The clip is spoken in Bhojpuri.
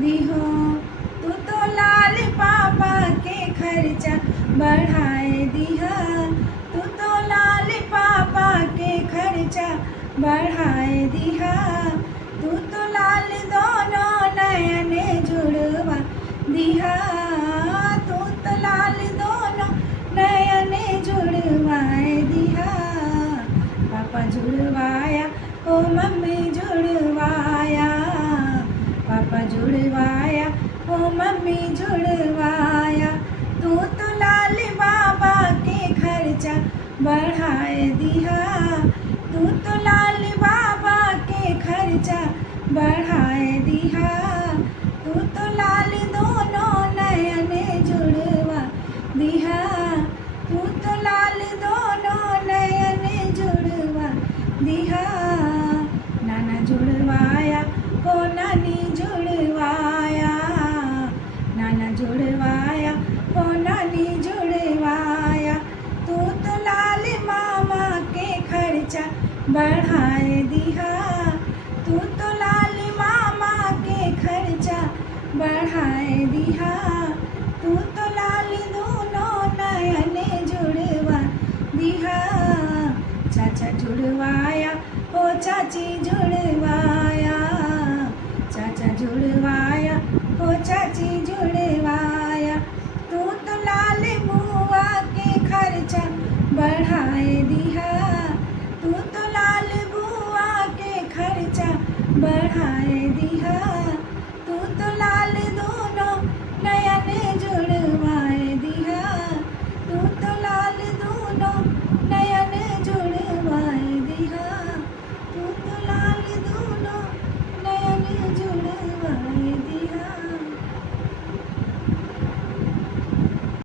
दिहो। तू तो लाल पापा के खर्चा बढ़ाए दिहा। तू तो लाल पापा के खर्चा बढ़ाए दिहा। तू तो लाल दोनों नयन जुड़वा दिहा। तू तो लाल दोनों नयन जुड़वाए दिहा। पापा जुड़वाया ओ मम्मी जुड़वाया। पापा जुड़वाया ओ मम्मी जुड़वाया। तू तो लाल बाबा के खर्चा बढ़ाए दिहा। तू तो लाल बाबा के खर्चा बढ़ाए दिहा। तू तो लाल दोनों नयन जुड़वा दिहा। तू तो लाल दोनों नयन जुड़वा दिहा। नाना जुड़वाया ओ नानी जुड़वाया। नाना जुड़वाया ओ नानी जुड़वाया। तू तो लाल मामा के खर्चा बढ़ाए दिहा। तू तो लाल मामा के खर्चा बढ़ाए दिहा। तू तो लाल दोनों नयन जुड़वा दिहा। चाचा जुड़वाया ओ चाची जुड़वाया। चाचा जुड़वाया ओ चाची जुड़वाया। तू तो लाल बुआ के खर्चा बढ़ाए दिहा। तू तो लाल बुआ के खर्चा बढ़ाए दिहा।